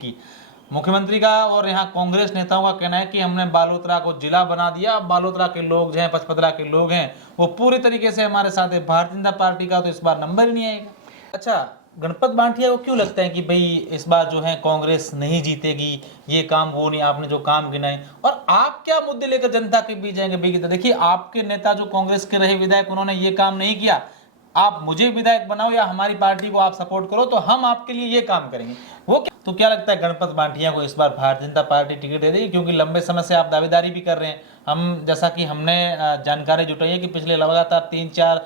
की मुख्यमंत्री का और यहाँ कांग्रेस नेताओं का कहना है कि हमने बालोतरा को जिला बना दिया। अब बालोतरा के लोग जो हैं, पचपदरा के लोग हैं, वो पूरी तरीके से हमारे साथ है। भारतीय जनता पार्टी का तो इस बार नंबर ही नहीं आएगा। अच्छा, गणपत भाटिया को क्यों लगता है कि भाई इस बार जो है कांग्रेस नहीं जीतेगी, ये काम वो नहीं, आपने जो काम गिनाए, और आप क्या मुद्दे लेकर जनता के बीच जाएंगे? भाई देखिए, आपके नेता जो कांग्रेस के रहे विधायक, उन्होंने ये काम नहीं किया, आप मुझे विधायक बनाओ या हमारी पार्टी को आप सपोर्ट करो तो हम आपके लिए ये काम करेंगे, वो क्या? तो क्या लगता है गणपत भाटिया को इस बार भारतीय जनता पार्टी टिकट दे देगी? क्योंकि लंबे समय से आप दावेदारी भी कर रहे हैं। हम जैसा कि हमने जानकारी जुटाई है कि पिछले लगातार 3-4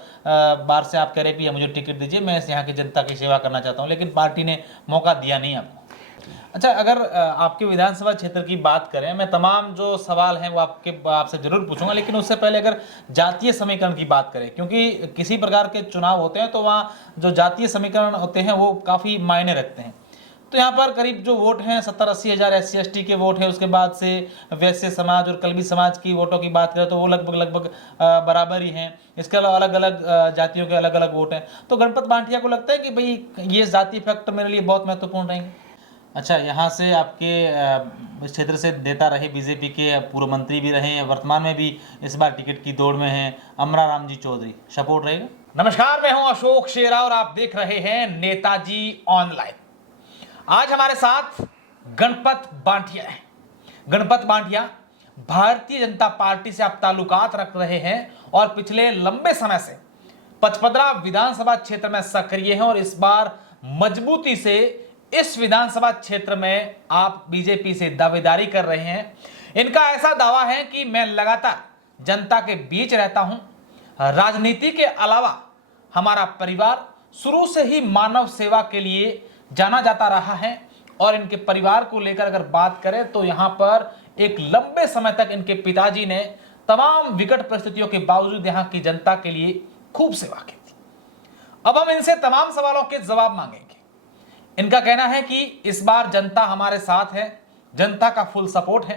बार से आप कह रहे हैं कि मुझे टिकट दीजिए, मैं यहाँ की जनता की सेवा करना चाहता हूँ, लेकिन पार्टी ने मौका दिया नहीं आपको। अच्छा, अगर आपके विधानसभा क्षेत्र की बात करें, मैं तमाम जो सवाल हैं वो आपसे जरूर पूछूंगा, लेकिन उससे पहले अगर जातीय समीकरण की बात करें, क्योंकि किसी प्रकार के चुनाव होते हैं तो वहाँ जो जातीय समीकरण होते हैं वो काफ़ी मायने रखते हैं। तो यहाँ पर करीब जो वोट हैं 70-80 हज़ार SC/ST के वोट हैं, उसके बाद से वैश्य समाज और कलवी समाज की वोटों की बात करें तो वो लगभग बराबर ही हैं। इसके अलावा अलग अलग जातियों के अलग अलग वोट हैं। तो गणपत भाटिया को लगता है कि भाई ये जाति फैक्टर मेरे लिए बहुत महत्वपूर्ण रहेंगे। अच्छा, यहाँ से आपके क्षेत्र से नेता रहे, बीजेपी के पूर्व मंत्री भी रहे हैं, वर्तमान में भी इस बार टिकट की दौड़ में हैं, अमरा राम जी चौधरी, सपोर्ट रहेगा? नमस्कार, मैं हूं अशोक शेरा और आप देख रहे हैं नेताजी ऑनलाइन। आज हमारे साथ गणपत भाटिया है। गणपत भाटिया भारतीय जनता पार्टी से आप ताल्लुकात रख रहे हैं और पिछले लंबे समय से पचपदरा विधानसभा क्षेत्र में सक्रिय हैं और इस बार मजबूती से इस विधानसभा क्षेत्र में आप बीजेपी से दावेदारी कर रहे हैं। इनका ऐसा दावा है कि मैं लगातार जनता के बीच रहता हूं। राजनीति के अलावा हमारा परिवार शुरू से ही मानव सेवा के लिए जाना जाता रहा है और इनके परिवार को लेकर अगर बात करें तो यहां पर एक लंबे समय तक इनके पिताजी ने तमाम विकट परिस्थितियों के बावजूद यहां की जनता के लिए खूब सेवा की थी। अब हम इनसे तमाम सवालों के जवाब मांगेंगे। इनका कहना है कि इस बार जनता हमारे साथ है, जनता का फुल सपोर्ट है।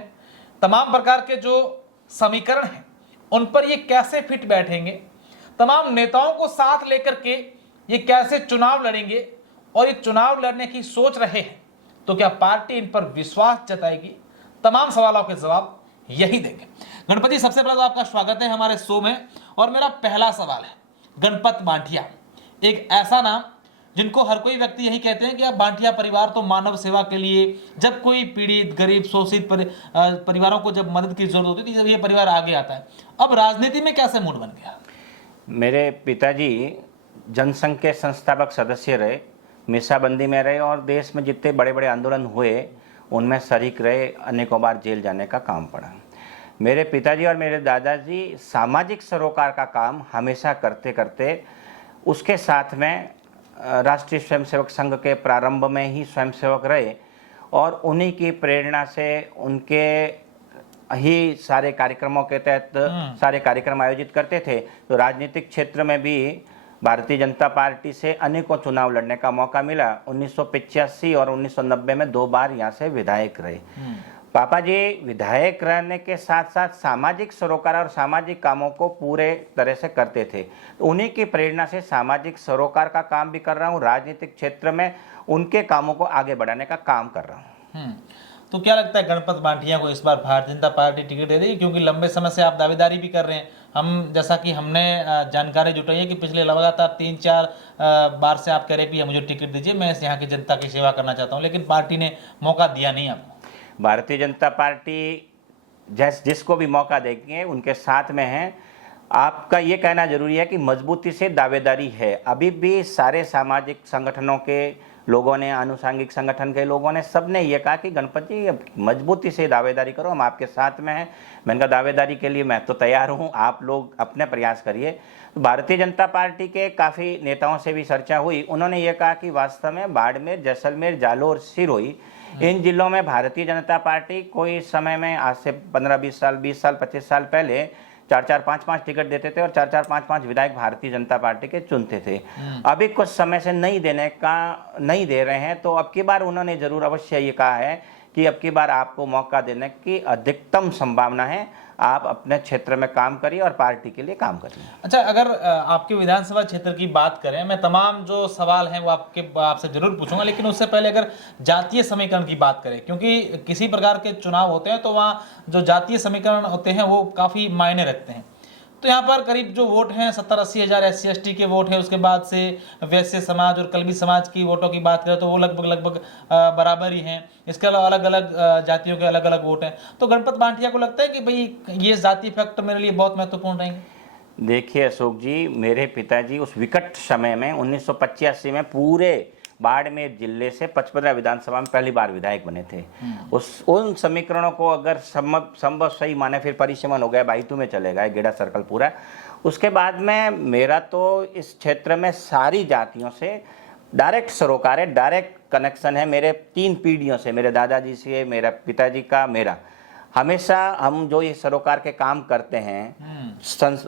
तमाम प्रकार के जो समीकरण हैं उन पर ये कैसे फिट बैठेंगे, तमाम नेताओं को साथ लेकर के ये कैसे चुनाव लड़ेंगे और ये चुनाव लड़ने की सोच रहे हैं, तो क्या पार्टी इन पर विश्वास जताएगी? तमाम सवालों के जवाब यही देंगे। गणपति, सबसे पहले तो आपका स्वागत है हमारे शो में और मेरा पहला सवाल है, गणपत भाटिया एक ऐसा नाम जिनको हर कोई व्यक्ति यही कहते हैं कि अब भाटिया परिवार तो मानव सेवा के लिए, जब कोई पीड़ित, गरीब, शोषित परिवारों को जब मदद की जरूरत होती है, जब ये परिवार आगे आता है। अब राजनीति में कैसे मूड बन गया? मेरे पिताजी जनसंघ के संस्थापक सदस्य रहे, मीसाबंदी में रहे और देश में जितने बड़े बड़े आंदोलन हुए उनमें शरीक रहे, अनेकों बार जेल जाने का काम पड़ा। मेरे पिताजी और मेरे दादाजी सामाजिक सरोकार का काम हमेशा करते करते उसके साथ में राष्ट्रीय स्वयंसेवक संघ के प्रारंभ में ही स्वयंसेवक रहे और उन्हीं की प्रेरणा से उनके ही सारे कार्यक्रमों के तहत सारे कार्यक्रम आयोजित करते थे। तो राजनीतिक क्षेत्र में भी भारतीय जनता पार्टी से अनेकों चुनाव लड़ने का मौका मिला। 1985 और 1990 में 2 बार यहाँ से विधायक रहे। पापा जी विधायक रहने के साथ साथ सामाजिक सरोकार और सामाजिक कामों को पूरे तरह से करते थे। तो उन्हीं की प्रेरणा से सामाजिक सरोकार का काम भी कर रहा हूँ, राजनीतिक क्षेत्र में उनके कामों को आगे बढ़ाने का काम कर रहा हूँ। तो क्या लगता है गणपत भाटिया को इस बार भारतीय जनता पार्टी टिकट दे देगी? क्योंकि लंबे समय से आप दावेदारी भी कर रहे हैं। हम जैसा कि हमने जानकारी जुटाई है कि पिछले लगातार 3-4 बार से आप कह रहे हैं कि मुझे टिकट दीजिए, मैं यहाँ की जनता की सेवा करना चाहता हूँ, लेकिन पार्टी ने मौका दिया नहीं आपको। भारतीय जनता पार्टी जिसको भी मौका देंगे उनके साथ में है। आपका ये कहना जरूरी है कि मजबूती से दावेदारी है। अभी भी सारे सामाजिक संगठनों के लोगों ने, आनुषंगिक संगठन के लोगों ने, सबने ये कहा कि गणपति मजबूती से दावेदारी करो, हम आपके साथ में हैं। मैंने कहा दावेदारी के लिए मैं तो तैयार हूँ, आप लोग अपने प्रयास करिए। तो भारतीय जनता पार्टी के काफ़ी नेताओं से भी चर्चा हुई। उन्होंने ये कहा कि वास्तव में बाड़मेर, जैसलमेर, जालोर, सिरोही इन जिलों में भारतीय जनता पार्टी कोई समय में आज से 15-20 साल, 20 साल, 25 साल पहले 4-4, 5-5 टिकट देते थे और 4-4, 5-5 विधायक भारतीय जनता पार्टी के चुनते थे। अभी कुछ समय से नहीं दे रहे हैं, तो अब की बार उन्होंने जरूर अवश्य ये कहा है कि अब की बार आपको मौका देने की अधिकतम संभावना है। आप अपने क्षेत्र में काम करिए और पार्टी के लिए काम करिए। अच्छा, अगर आपके विधानसभा क्षेत्र की बात करें, मैं तमाम जो सवाल हैं वो आपसे जरूर पूछूंगा, लेकिन उससे पहले अगर जातीय समीकरण की बात करें, क्योंकि किसी प्रकार के चुनाव होते हैं तो वहाँ जो जातीय समीकरण होते हैं वो काफ़ी मायने रखते हैं। तो यहाँ पर करीब जो वोट हैं 70-80 हज़ार SC/ST के वोट हैं, उसके बाद से वैश्य समाज और कलवी समाज की वोटों की बात करें तो वो लगभग बराबर ही हैं। इसके अलावा अलग अलग जातियों के अलग अलग वोट हैं। तो गणपत भाटिया को लगता है कि भाई ये जाति फैक्टर मेरे लिए बहुत महत्वपूर्ण रहेंगे? देखिए अशोक जी, मेरे पिताजी उस विकट समय में 1985 में पूरे बाड़मेर जिले से 55 विधानसभा में पहली बार विधायक बने थे। उन समीकरणों को अगर संभव सही माने, फिर परिसीमन हो गया, बाईतू में चले गए, गेड़ा सर्कल पूरा। उसके बाद में मेरा तो इस क्षेत्र में सारी जातियों से डायरेक्ट सरोकार है, डायरेक्ट कनेक्शन है। मेरे 3 पीढ़ियों से, मेरे दादाजी से, मेरा पिताजी का, मेरा हमेशा हम जो ये सरोकार के काम करते हैं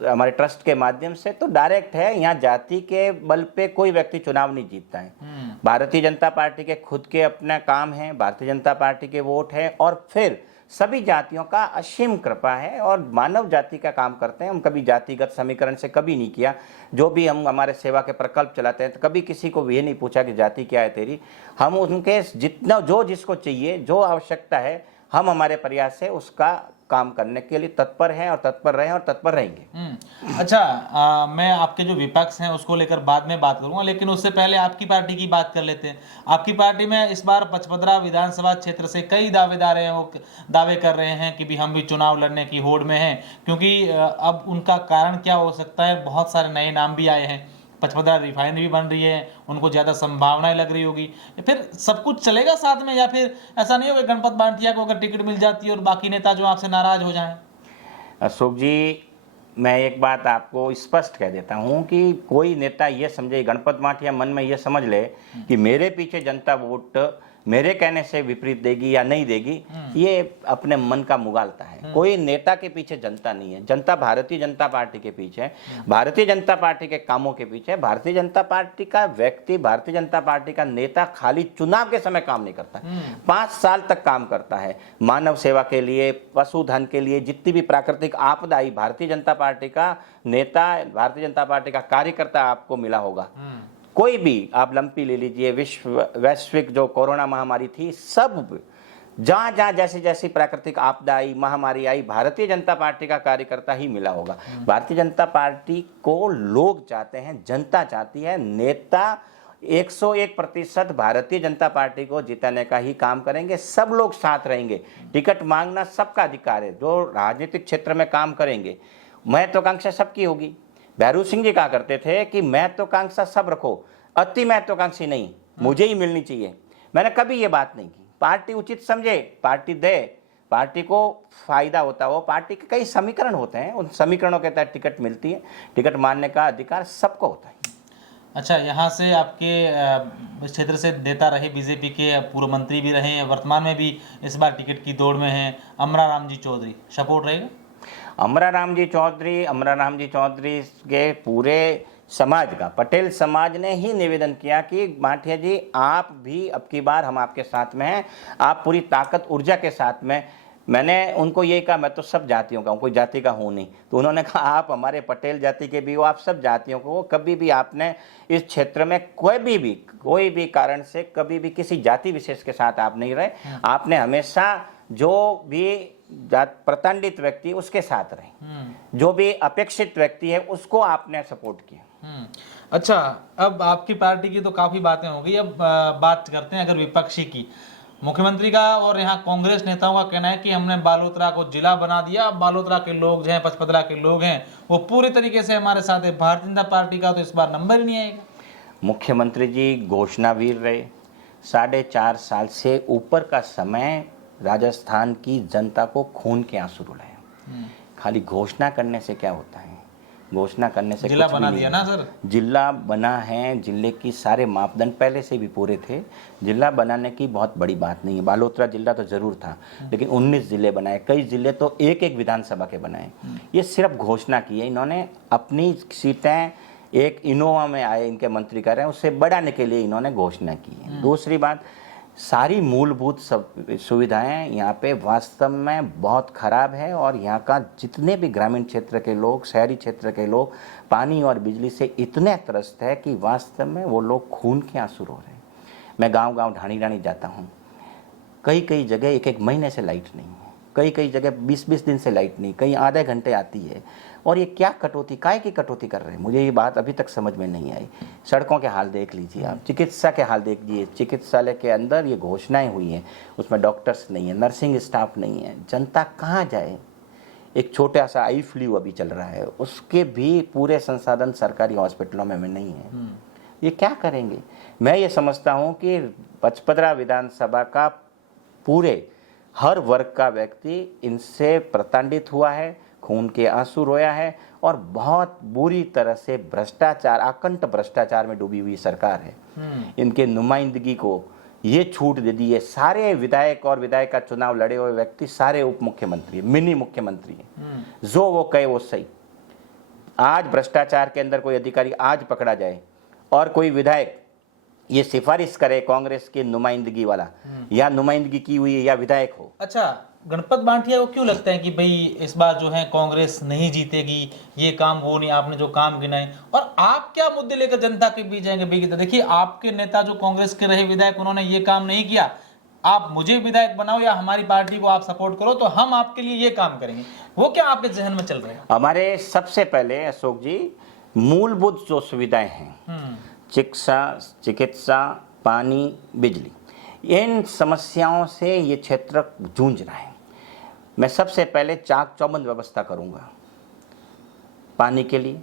हमारे ट्रस्ट के माध्यम से, तो डायरेक्ट है। यहाँ जाति के बल पे कोई व्यक्ति चुनाव नहीं जीतता है। भारतीय जनता पार्टी के खुद के अपना काम है, भारतीय जनता पार्टी के वोट है, और फिर सभी जातियों का असीम कृपा है और मानव जाति का काम करते हैं। हम कभी जातिगत समीकरण से कभी नहीं किया। जो भी हम हमारे सेवा के प्रकल्प चलाते हैं तो कभी किसी को ये नहीं पूछा कि जाति क्या है तेरी। हम उनके जितना जो जिसको चाहिए, जो आवश्यकता है, हम हमारे प्रयास से उसका काम करने के लिए तत्पर हैं और तत्पर रहे और तत्पर रहेंगे। अच्छा, मैं आपके जो विपक्ष हैं उसको लेकर बाद में बात करूंगा, लेकिन उससे पहले आपकी पार्टी की बात कर लेते हैं। आपकी पार्टी में इस बार 55 विधानसभा क्षेत्र से कई दावेदार हैं, वो दावे कर रहे हैं कि भी हम भी चुनाव लड़ने की होड़ में हैं, क्योंकि अब उनका कारण क्या हो सकता है, बहुत सारे नए नाम भी आए हैं, 55 रिफाइनरी बन रही है, उनको ज़्यादा संभावनाएं लग रही होगी। फिर सब कुछ चलेगा साथ में, या फिर ऐसा नहीं होगा गणपत भाटिया को अगर टिकट मिल जाती है और बाकी नेता जो आपसे नाराज हो जाएं? अशोक जी, मैं एक बात आपको स्पष्ट कह देता हूं कि कोई नेता ये समझे, गणपत भाटिया मन में ये समझ ले कि मेरे पीछे जनता वोट मेरे कहने से विपरीत देगी या नहीं देगी, ये अपने मन का मुगालता है। कोई नेता के पीछे जनता नहीं है। जनता भारतीय जनता पार्टी के पीछे है, भारतीय जनता पार्टी के कामों के पीछे है। भारतीय जनता पार्टी का व्यक्ति, भारतीय जनता पार्टी का नेता खाली चुनाव के समय काम नहीं करता, 5 साल तक काम करता है। मानव सेवा के लिए, पशुधन के लिए, जितनी भी प्राकृतिक आपदा आई, भारतीय जनता पार्टी का नेता, भारतीय जनता पार्टी का कार्यकर्ता आपको मिला होगा। कोई भी आप लंपी ले लीजिए, वैश्विक जो कोरोना महामारी थी, सब जहां जहां जैसी जैसी प्राकृतिक आपदा आई, महामारी आई, भारतीय जनता पार्टी का कार्यकर्ता ही मिला होगा। भारतीय जनता पार्टी को लोग चाहते हैं, जनता चाहती है। नेता 101% भारतीय जनता पार्टी को जिताने का ही काम करेंगे। सब लोग साथ रहेंगे। टिकट मांगना सबका अधिकार है। जो राजनीतिक क्षेत्र में काम करेंगे, महत्वाकांक्षा सबकी होगी। भैरू सिंह जी कहा करते थे कि महत्वाकांक्षा सब रखो, अति महत्वाकांक्षी नहीं, मुझे ही मिलनी चाहिए। मैंने कभी ये बात नहीं की। पार्टी उचित समझे, पार्टी दे, पार्टी को फायदा होता हो। पार्टी के कई समीकरण होते हैं, उन समीकरणों के तहत टिकट मिलती है। टिकट मानने का अधिकार सबको होता है। अच्छा, यहाँ से आपके क्षेत्र से नेता रहे, बीजेपी के पूर्व मंत्री भी रहे हैं, वर्तमान में भी इस बार टिकट की दौड़ में हैं, अमराराम जी चौधरी, सपोर्ट रहेगा? अमराराम जी चौधरी के पूरे समाज का, पटेल समाज ने ही निवेदन किया कि भाटिया जी आप भी अब की बार हम आपके साथ में हैं, आप पूरी ताकत ऊर्जा के साथ में। मैंने उनको ये कहा, मैं तो सब जातियों का हूँ, कोई जाति का हूँ नहीं। तो उन्होंने कहा आप हमारे पटेल जाति के भी हो, आप सब जातियों को, कभी भी आपने इस क्षेत्र में कोई भी कारण से कभी भी किसी जाति विशेष के साथ आप नहीं रहे। आपने हमेशा जो भी प्रताड़ित व्यक्ति उसके साथ रहे, जो भी अपेक्षित व्यक्ति है उसको आपने सपोर्ट किया। अच्छा, अब आपकी पार्टी की तो काफी बातें हो गई, अब बात करते हैं अगर विपक्षी की। मुख्यमंत्री का और यहाँ कांग्रेस नेताओं का कहना है कि हमने बालोतरा को जिला बना दिया, अब बालोतरा के लोग जो हैं, 55 के लोग हैं, वो पूरी तरीके से हमारे साथ है। भारतीय जनता पार्टी का तो इस बार नंबर ही नहीं आएगा। मुख्यमंत्री जी घोषणावीर रहे। 4.5 साल से ऊपर का समय राजस्थान की जनता को खून के आंसू रुलाए। खाली घोषणा करने से क्या होता है? घोषणा करने से जिला कुछ बना भी दिया नहीं। ना सर, जिला बना है, जिले की सारे मापदंड पहले से भी पूरे थे। जिला बनाने की बहुत बड़ी बात नहीं है। बालोतरा जिला तो जरूर था, लेकिन 19 जिले बनाए, कई जिले तो एक विधानसभा के बनाए। ये सिर्फ घोषणा की है इन्होंने। अपनी सीटें एक इनोवा में आए, इनके मंत्री कर रहे हैं, उससे बढ़ाने के लिए इन्होंने घोषणा की है। दूसरी बात, सारी मूलभूत सब सुविधाएं यहाँ पे वास्तव में बहुत खराब है और यहाँ का जितने भी ग्रामीण क्षेत्र के लोग, शहरी क्षेत्र के लोग पानी और बिजली से इतने त्रस्त है कि वास्तव में वो लोग खून के आंसू रो रहे हैं। मैं गांव-गांव ढाणी-ढाणी जाता हूँ, कई कई जगह एक एक महीने से लाइट नहीं है, कई कई जगह 20-20 दिन से लाइट नहीं, कहीं आधे घंटे आती है। और ये क्या कटौती, काय की कटौती कर रहे हैं, मुझे ये बात अभी तक समझ में नहीं आई। सड़कों के हाल देख लीजिए आप, चिकित्सा के हाल देख लीजिए, चिकित्सालय के अंदर ये घोषणाएं हुई हैं, उसमें डॉक्टर्स नहीं है, नर्सिंग स्टाफ नहीं है, जनता कहाँ जाए। एक छोटा सा आई फ्लू अभी चल रहा है, उसके भी पूरे संसाधन सरकारी हॉस्पिटलों में नहीं है। ये क्या करेंगे। मैं ये समझता हूँ कि पचपदरा विधानसभा का पूरे हर वर्ग का व्यक्ति इनसे प्रताड़ित हुआ है, खून के आंसू रोया है और बहुत बुरी तरह से भ्रष्टाचार, आकंठ भ्रष्टाचार में डूबी हुई सरकार है। इनके नुमाइंदगी को ये छूट दे दी है। सारे विधायक और विधायिका चुनाव लड़े हुए व्यक्ति सारे उप मुख्यमंत्री, मिनी मुख्यमंत्री हैं। जो वो कहे वो सही। आज भ्रष्टाचार के अंदर कोई अधिकारी आज पकड़ा जाए और कोई विधायक ये सिफारिश करे कांग्रेस की नुमाइंदगी वाला या नुमाइंदगी की हुई या विधायक हो। अच्छा, गणपत भाटिया को क्यों लगता है कि भाई इस बार जो है कांग्रेस नहीं जीतेगी, ये काम वो नहीं, आपने जो काम गिनाए, और आप क्या मुद्दे लेकर जनता के बीच जाएंगे? बेगीता देखिए, आपके नेता जो कांग्रेस के रहे विधायक, उन्होंने ये काम नहीं किया, आप मुझे विधायक बनाओ या हमारी पार्टी को आप सपोर्ट करो तो हम आपके लिए ये काम करेंगे, वो क्या आपके जहन में चल रहा है? हमारे सबसे पहले अशोक जी मूलभूत जो सुविधाएं हैं, चिकित्सा, पानी, बिजली, इन समस्याओं से ये क्षेत्र जूझ रहा है। मैं सबसे पहले चाक चौबंद व्यवस्था करूंगा पानी के लिए।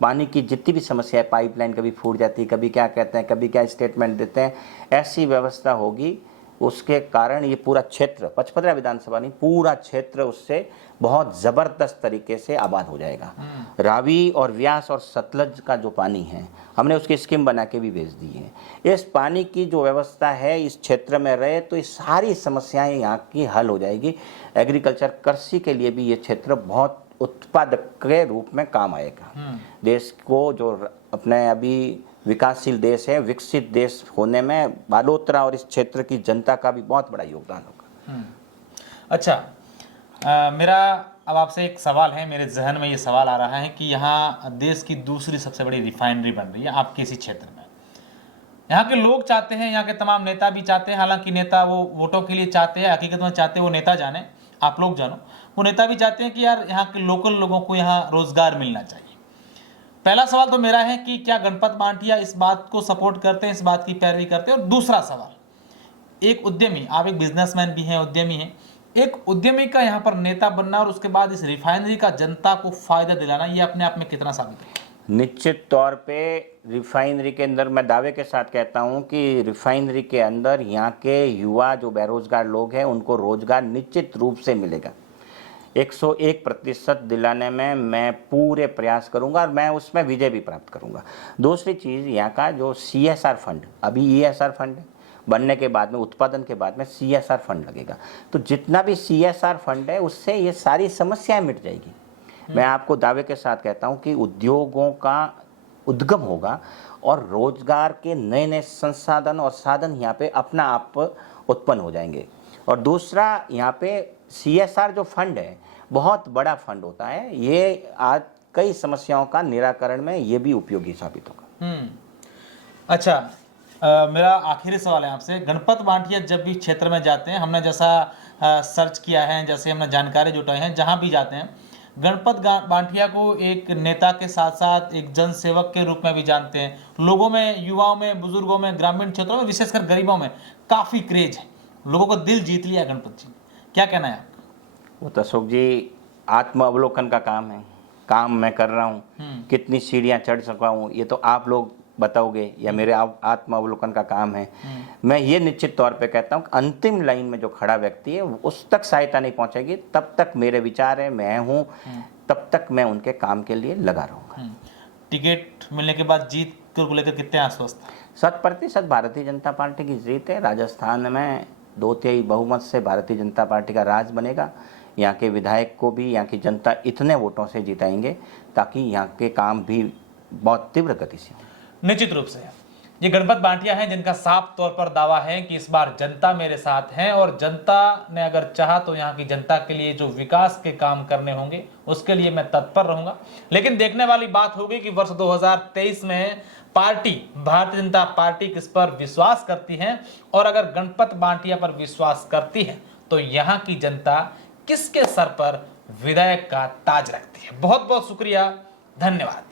पानी की जितनी भी समस्या है, पाइपलाइन कभी फूट जाती है, कभी क्या कहते हैं, कभी क्या स्टेटमेंट देते हैं, ऐसी व्यवस्था होगी। उसके कारण ये पूरा क्षेत्र, पचपदरा विधानसभा नहीं, पूरा क्षेत्र उससे बहुत ज़बरदस्त तरीके से आबाद हो जाएगा। रावी और व्यास और सतलज का जो पानी है, हमने उसकी स्कीम बना के भी भेज दी है। इस पानी की जो व्यवस्था है इस क्षेत्र में रहे तो ये सारी समस्याएं यहाँ की हल हो जाएगी। एग्रीकल्चर, कृषि के लिए भी ये क्षेत्र बहुत उत्पादक के रूप में काम आएगा। देश को जो अपने अभी विकासशील देश है, विकसित देश होने में बालोतरा और इस क्षेत्र की जनता का भी बहुत बड़ा योगदान होगा। अच्छा, मेरा अब आपसे एक सवाल है, मेरे जहन में ये सवाल आ रहा है कि यहाँ देश की दूसरी सबसे बड़ी रिफाइनरी बन रही है आपके इसी क्षेत्र में। यहाँ के लोग चाहते हैं, यहाँ के तमाम नेता भी चाहते हैं, हालांकि नेता वो वोटों के लिए चाहते हैं, हकीकत में चाहते हैं वो नेता जाने, आप लोग जानो, वो नेता भी चाहते हैं कि यार यहाँ के लोकल लोगों को यहाँ रोजगार मिलना चाहिए। पहला सवाल तो मेरा है कि क्या गणपत भाटिया इस बात को सपोर्ट करते हैं, इस बात की पैरवी करते हैं? और दूसरा सवाल, एक उद्यमी, आप एक बिजनेसमैन भी हैं, उद्यमी हैं, एक उद्यमी का यहाँ पर नेता बनना और उसके बाद इस रिफाइनरी का जनता को फायदा दिलाना, ये अपने आप में कितना साबित है? निश्चित तौर पे रिफाइनरी के अंदर मैं दावे के साथ कहता हूँ कि रिफाइनरी के अंदर यहाँ के युवा जो बेरोजगार लोग हैं उनको रोजगार निश्चित रूप से मिलेगा। 101% दिलाने में मैं पूरे प्रयास करूंगा और मैं उसमें विजय भी प्राप्त करूंगा। दूसरी चीज़, यहाँ का जो CSR फंड, अभी ESR फंड बनने के बाद में, उत्पादन के बाद में CSR फंड लगेगा, तो जितना भी CSR फंड है उससे ये सारी समस्याएं मिट जाएगी। मैं आपको दावे के साथ कहता हूँ कि उद्योगों का उद्गम होगा और रोजगार के नए नए संसाधन और साधन यहाँ पे अपना आप उत्पन्न हो जाएंगे। और दूसरा, यहाँ पे CSR जो फंड है बहुत बड़ा फंड होता है, ये आज कई समस्याओं का निराकरण में ये भी उपयोगी साबित होगा। अच्छा, मेरा आखिरी सवाल है आपसे, गणपत भाटिया जब भी क्षेत्र में जाते हैं, हमने जैसा सर्च किया है, जैसे हमने जानकारी जुटाई है, जहाँ भी जाते हैं गणपत भाटिया को एक नेता के साथ साथ एक जनसेवक के रूप में भी जानते हैं। लोगों में, युवाओं में, बुजुर्गों में, ग्रामीण क्षेत्रों में, विशेषकर गरीबों में काफ़ी क्रेज है, लोगों को दिल जीत लिया गणपत जी ने। क्या कहना है आपका? वो तो अशोक जी, आत्म अवलोकन का काम है, काम मैं कर रहा हूँ, कितनी सीढ़ियाँ चढ़ सका हूँ ये तो आप लोग बताओगे या मेरे आत्म अवलोकन का काम है। मैं ये निश्चित तौर पे कहता हूँ कि अंतिम लाइन में जो खड़ा व्यक्ति है उस तक सहायता नहीं पहुँचेगी, तब तक मेरे विचार है, मैं हूँ, तब तक मैं उनके काम के लिए लगा रहूँगा। टिकट मिलने के बाद जीत को लेकर कितने आश्वस्त हैं? 100% भारतीय जनता पार्टी की जीत है। राजस्थान में 2/3 बहुमत से भारतीय जनता पार्टी का राज बनेगा। यहाँ के विधायक को भी यहाँ की जनता इतने वोटों से जिताएंगे ताकि यहाँ के काम भी बहुत तीव्र गति से। निश्चित रूप से ये गणपत भाटिया हैं जिनका साफ तौर पर दावा है कि इस बार जनता मेरे साथ है और जनता ने अगर चाहा तो यहाँ की जनता के लिए जो विकास के काम करने होंगे उसके लिए मैं तत्पर रहूंगा। लेकिन देखने वाली बात होगी कि वर्ष 2023 में पार्टी भारतीय जनता पार्टी किस पर विश्वास करती है और अगर गणपत भाटिया पर विश्वास करती है तो यहाँ की जनता किसके सर पर विधायक का ताज रखती है। बहुत बहुत शुक्रिया, धन्यवाद।